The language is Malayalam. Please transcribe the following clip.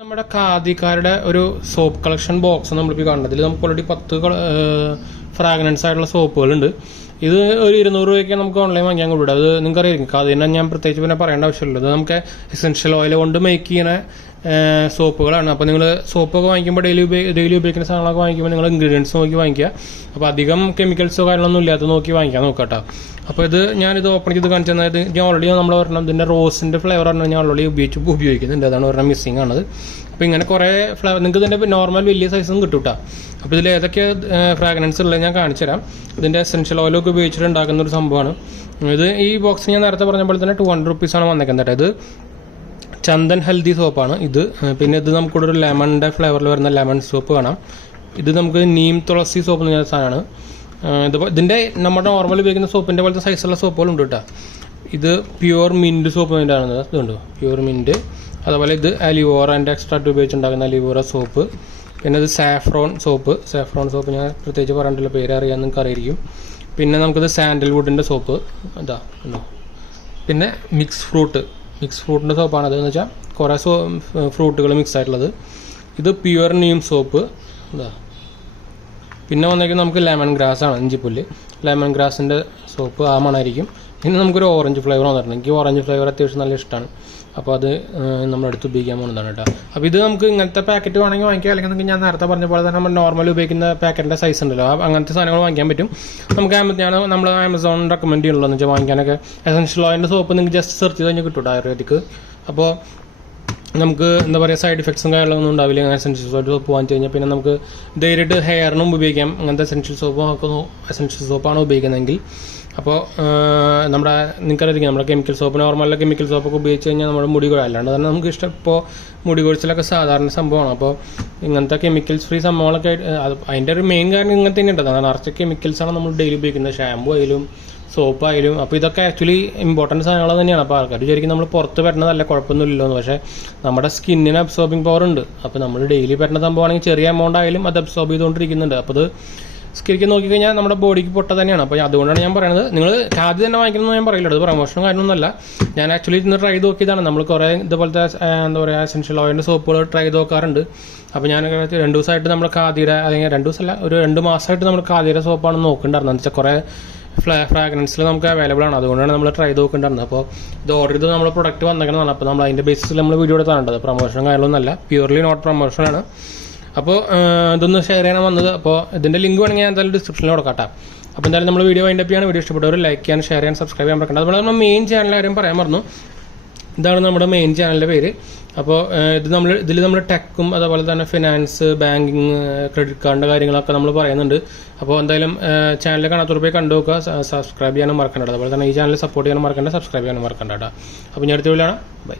നമ്മുടെ ഖാദിക്കാരുടെ ഒരു സോപ്പ് കളക്ഷൻ ബോക്സ് നമ്മളിപ്പോൾ കാണുന്നത്. ഇതിൽ നമുക്ക് ഓൾറെഡി 10 ഫ്രാഗ്രൻസ് ആയിട്ടുള്ള സോപ്പുകളുണ്ട്. ഇത് ഒരു 200 രൂപയ്ക്ക് നമുക്ക് ഓൺലൈൻ വാങ്ങിക്കാൻ കൊടുക്കുക. അത് നിങ്ങൾക്ക് അറിയാം, ഖാദിനെ ഞാൻ പ്രത്യേകിച്ച് പിന്നെ പറയേണ്ട ആവശ്യമില്ല. ഇത് നമുക്ക് എസെൻഷ്യൽ ഓയിൽ കൊണ്ട് മേക്ക് ചെയ്യുന്ന സോപ്പുകളാണ്. അപ്പോൾ നിങ്ങൾ സോപ്പൊക്കെ വാങ്ങിക്കുമ്പോൾ ഡെയിലി ഉപയോഗിക്കുന്ന സാധനങ്ങളൊക്കെ വാങ്ങിക്കുമ്പോൾ നിങ്ങൾ ഇൻഗ്രീഡിയൻസ് നോക്കി വാങ്ങിക്കുക. അപ്പോൾ അധികം കെമിക്കൽസോ കാര്യങ്ങളൊന്നും ഇല്ലാത്ത നോക്കി വാങ്ങിക്കാൻ നോക്കട്ടോ. അപ്പോൾ ഞാനിത് ഓപ്പൺ ചെയ്ത് കാണിച്ചു തന്നത് ഞാൻ ഓൾറെഡി നമ്മൾ പറഞ്ഞത് ഇതിൻ്റെ റോസിൻ്റെ ഫ്ലേവർ ആണ് ഞാൻ ഓൾറെഡി ഉപയോഗിക്കുന്നുണ്ട്. അതാണ് പറഞ്ഞാൽ മിസ്സിംഗ് ആണത്. അപ്പോൾ ഇങ്ങനെ കുറേ ഫ്ലേവർ നിങ്ങൾക്ക് ഇതിൻ്റെ നോർമൽ വലിയ സൈസും കിട്ടും കേട്ടോ. അപ്പോൾ ഇതിൽ ഏതൊക്കെ ഫ്രാഗ്രൻസ് ഉള്ളത് ഞാൻ കാണിച്ചു തരാം. ഇതിൻ്റെ എസെൻഷ്യൽ ഓയിലൊക്കെ ഉപയോഗിച്ചിട്ട് ഉണ്ടാക്കുന്ന ഒരു സംഭവമാണ് ഇത്. ഈ ബോക്സ് ഞാൻ നേരത്തെ പറഞ്ഞ പോലെ തന്നെ 200 റുപ്പീസാണ് വന്നേക്കുന്നത്. ഇത് ചന്ദൻ ഹെൽത്തി സോപ്പാണ് ഇത്. പിന്നെ ഇത് നമുക്കിവിടെ ഒരു ലെമണിൻ്റെ ഫ്ലേവറിൽ വരുന്ന ലെമൺ സോപ്പ് കാണാം. ഇത് നമുക്ക് നീം തുളസി സോപ്പ് എന്ന് പറഞ്ഞ സാധനമാണ്. ഇതിൻ്റെ നമ്മുടെ നോർമൽ ഉപയോഗിക്കുന്ന സോപ്പിൻ്റെ പോലത്തെ സൈസുള്ള സോപ്പുകളുണ്ട് കേട്ടോ. ഇത് പ്യുവർ മിൻറ്റ് സോപ്പ് വേണ്ടിയാണ്. ഇതുണ്ട് പ്യുവർ മിൻറ്റ്. അതുപോലെ ഇത് അലിവോറൻ്റെ എക്സ്ട്രാക്ട് ഉപയോഗിച്ചുണ്ടാക്കുന്ന അലിവോറ സോപ്പ്. പിന്നെ ഇത് സാഫ്രോൺ സോപ്പ് ഞാൻ പ്രത്യേകിച്ച് പറയേണ്ടല്ലോ, പേര് അറിയാൻ നിങ്ങൾക്ക് അറിയായിരിക്കും. പിന്നെ നമുക്കിത് സാൻഡൽവുഡിൻ്റെ സോപ്പ് ഇതാ ഉണ്ടോ. പിന്നെ മിക്സ് ഫ്രൂട്ടിൻ്റെ സോപ്പാണ്. അതെന്ന് വെച്ചാൽ കുറേ ഫ്രൂട്ടുകൾ മിക്സ് ആയിട്ടുള്ളത്. ഇത് പ്യുവർ നീം സോപ്പ് ഇതാ. പിന്നെ വന്നേക്കുന്നത് നമുക്ക് ലെമൺ ഗ്രാസ് ആണ്, ഇഞ്ചിപ്പുല്ല്. ലെമൺ ഗ്രാസിൻ്റെ സോപ്പ് ആ മണമായിരിക്കും. പിന്നെ നമുക്കൊരു ഓറഞ്ച് ഫ്ലേവർ വന്നിട്ടുണ്ട്. എനിക്ക് ഓറഞ്ച് ഫ്ലേവർ അത്യാവശ്യം നല്ല ഇഷ്ടമാണ്. അപ്പോൾ അത് നമ്മളെടുത്ത് ഉപയോഗിക്കാൻ പോകുന്നതാണ് കേട്ടോ. അപ്പോൾ ഇത് നമുക്ക് ഇങ്ങനത്തെ പാക്കറ്റ് വേണമെങ്കിൽ വാങ്ങിക്കാം, അല്ലെങ്കിൽ നിങ്ങൾക്ക് ഞാൻ നേരത്തെ പറഞ്ഞ പോലെ തന്നെ നമ്മൾ നോർമൽ ഉപയോഗിക്കുന്ന പാക്കറ്റിൻ്റെ സൈസ് ഉണ്ടല്ലോ, അങ്ങനത്തെ സാധനങ്ങൾ വാങ്ങിക്കാൻ പറ്റും. നമുക്ക് നമ്മൾ ആമസോൺ റെക്കമെൻഡ് ചെയ്യുള്ളൂ എന്ന് വെച്ചാൽ വാങ്ങിക്കാനൊക്കെ. എസെൻഷ്യൽ ഓയിലിൻ്റെ സോപ്പ് നിങ്ങൾക്ക് ജസ്റ്റ് സെർച്ച് ചെയ്ത് കഴിഞ്ഞാൽ കിട്ടും ആയുർവേദിക്ക്. അപ്പോൾ നമുക്ക് എന്താ പറയുക, സൈഡ് ഇഫക്ട്സും കാര്യങ്ങളൊന്നും ഉണ്ടാവില്ല അങ്ങനെ എസെൻഷ്യൽ സോപ്പ് വാങ്ങിച്ചു കഴിഞ്ഞാൽ. പിന്നെ നമുക്ക് ധൈര്യമായിട്ട് ഹെയറിനും ഉപയോഗിക്കാം അങ്ങനത്തെ എസെൻഷ്യൽ സോപ്പാണ് ഉപയോഗിക്കുന്നതെങ്കിൽ. അപ്പോൾ നിങ്ങൾക്കറിയാം നമ്മുടെ കെമിക്കൽ സോപ്പ്, നോർമലിലെ കെമിക്കൽ സോപ്പൊക്കെ ഉപയോഗിച്ച് കഴിഞ്ഞാൽ നമ്മുടെ മുടി അല്ലാണ്ട് തന്നെ നമുക്ക് ഇഷ്ടം. ഇപ്പോൾ മുടി കൊഴിച്ചിലൊക്കെ സാധാരണ സംഭവമാണ്. അപ്പോൾ ഇങ്ങനത്തെ കെമിക്കൽസ് ഫ്രീ സംഭവങ്ങളൊക്കെ അതിൻ്റെ ഒരു മെയിൻ കാരണം ഇങ്ങനത്തെ തന്നെ ഉണ്ട്. നിറച്ച കെമിക്കൽസാണ് നമ്മൾ ഡെയിലി ഉപയോഗിക്കുന്നത്, ഷാമ്പു ആയാലും സോപ്പ് ആയാലും. അപ്പോൾ ഇതൊക്കെ ആക്ച്വലി ഇമ്പോർട്ടൻറ്റ് സാധനങ്ങൾ തന്നെയാണ്. അപ്പോൾ ആൾക്കാർ വിചാരിക്കും നമ്മൾ പുറത്ത് പറ്റുന്നതല്ല, കുഴപ്പമൊന്നുമില്ലല്ലോ എന്ന്. പക്ഷേ നമ്മുടെ സ്കിന്നിന് അബ്സോർബിങ് പവർ ഉണ്ട്. അപ്പോൾ നമ്മൾ ഡെയിലി പറ്റുന്ന സംഭവമാണെങ്കിൽ ചെറിയ എമൗണ്ട് ആയാലും അത് അബ്സോർബ് ചെയ്തുകൊണ്ടിരിക്കുന്നുണ്ട്. അപ്പോൾ അത് സ്കിന്നിക്ക് നോക്കിക്കഴിഞ്ഞാൽ നമ്മുടെ ബോഡിക്ക് പൊട്ട തന്നെയാണ്. അപ്പോൾ അതുകൊണ്ടാണ് ഞാൻ പറയുന്നത് നിങ്ങൾ ഖാദി തന്നെ വാങ്ങിക്കണമെന്ന് ഞാൻ പറയില്ല. അത് പ്രമോഷനും കാര്യമൊന്നുമല്ല. ഞാൻ ആക്ച്വലി ഇന്ന് ട്രൈ ചെയ്ത് നോക്കിയതാണ്. നമ്മൾ കുറേ ഇതുപോലത്തെ എന്താ പറയുക എസെൻഷ്യൽ ഓയിലിൻ്റെ സോപ്പുകൾ ട്രൈ ചെയ്ത് നോക്കാറുണ്ട്. അപ്പോൾ ഞാൻ 2 ദിവസമായിട്ട് നമ്മൾ ഖാദിയുടെ, അല്ലെങ്കിൽ 2 ദിവസമല്ല ഒരു 2 മാസമായിട്ട് നമ്മൾ ഖാദിയുടെ സോപ്പാണ് നോക്കേണ്ടായിരുന്നത്. എന്ന് വെച്ചാൽ കുറേ ഫ്രാഗ്രൻസിൽ നമുക്ക് അവൈലബിൾ ആണ്. അതുകൊണ്ടാണ് നമ്മൾ ട്രൈ ചെയ്ത് നോക്കേണ്ടത്. അപ്പോൾ ഇത് ഓർഡർ ചെയ്ത് നമ്മൾ പ്രൊഡക്റ്റ് വന്നേക്കുന്നതാണ്. അപ്പോൾ നമ്മൾ അതിൻ്റെ ബേസിസിൽ നമ്മൾ വീഡിയോ എടുത്താറുണ്ട്. പ്രൊമോഷനും കാര്യങ്ങളൊന്നുമല്ല, പ്യൂർലി നോട്ട് പ്രൊമോഷനാണ്. അപ്പോൾ ഇതൊന്ന് ഷെയർ ചെയ്യാൻ വന്നത്. അപ്പോൾ ഇതിൻ്റെ ലിങ്ക് വേണമെങ്കിൽ ഞാൻ എന്തായാലും ഡിസ്ക്രിപ്ഷനിൽ കൊടുക്കാം. അപ്പോൾ എന്തായാലും നമ്മൾ വീഡിയോ വൈൻഡപ്പ് ചെയ്യാൻ. വീഡിയോ ഇഷ്ടപ്പെട്ടവർ ലൈക്ക് ചെയ്യാൻ, ഷെയർ ചെയ്യാൻ, സബ്സ്ക്രൈബ് ചെയ്യാൻ മറക്കണ്ട. അതുപോലെ നമ്മുടെ മെയിൻ ചാനലിൻ്റെ കാര്യം പറയാൻ മറന്നു. ഇതാണ് നമ്മുടെ മെയിൻ ചാനലിൻ്റെ പേര്. അപ്പോൾ ഇതിൽ നമ്മൾ ടെക്കും അതുപോലെ തന്നെ ഫിനാൻസ്, ബാങ്കിങ്, ക്രെഡിറ്റ് കാർഡിൻ്റെ കാര്യങ്ങളൊക്കെ നമ്മൾ പറയുന്നുണ്ട്. അപ്പോൾ എന്തായാലും ചാനൽ കാണാത്തവർ പോയി കണ്ടു നോക്കുക, സബ്സ്ക്രൈബ് ചെയ്യാനും മറക്കണ്ട. അതുപോലെ തന്നെ ഈ ചാനൽ സപ്പോർട്ട് ചെയ്യാനും മറക്കണ്ട, സബ്സ്ക്രൈബ് ചെയ്യാനും മറക്കണ്ട കേട്ടോ. അപ്പോൾ ഞാൻ അടുത്ത വീഡിയോ ആണ്. ബൈ.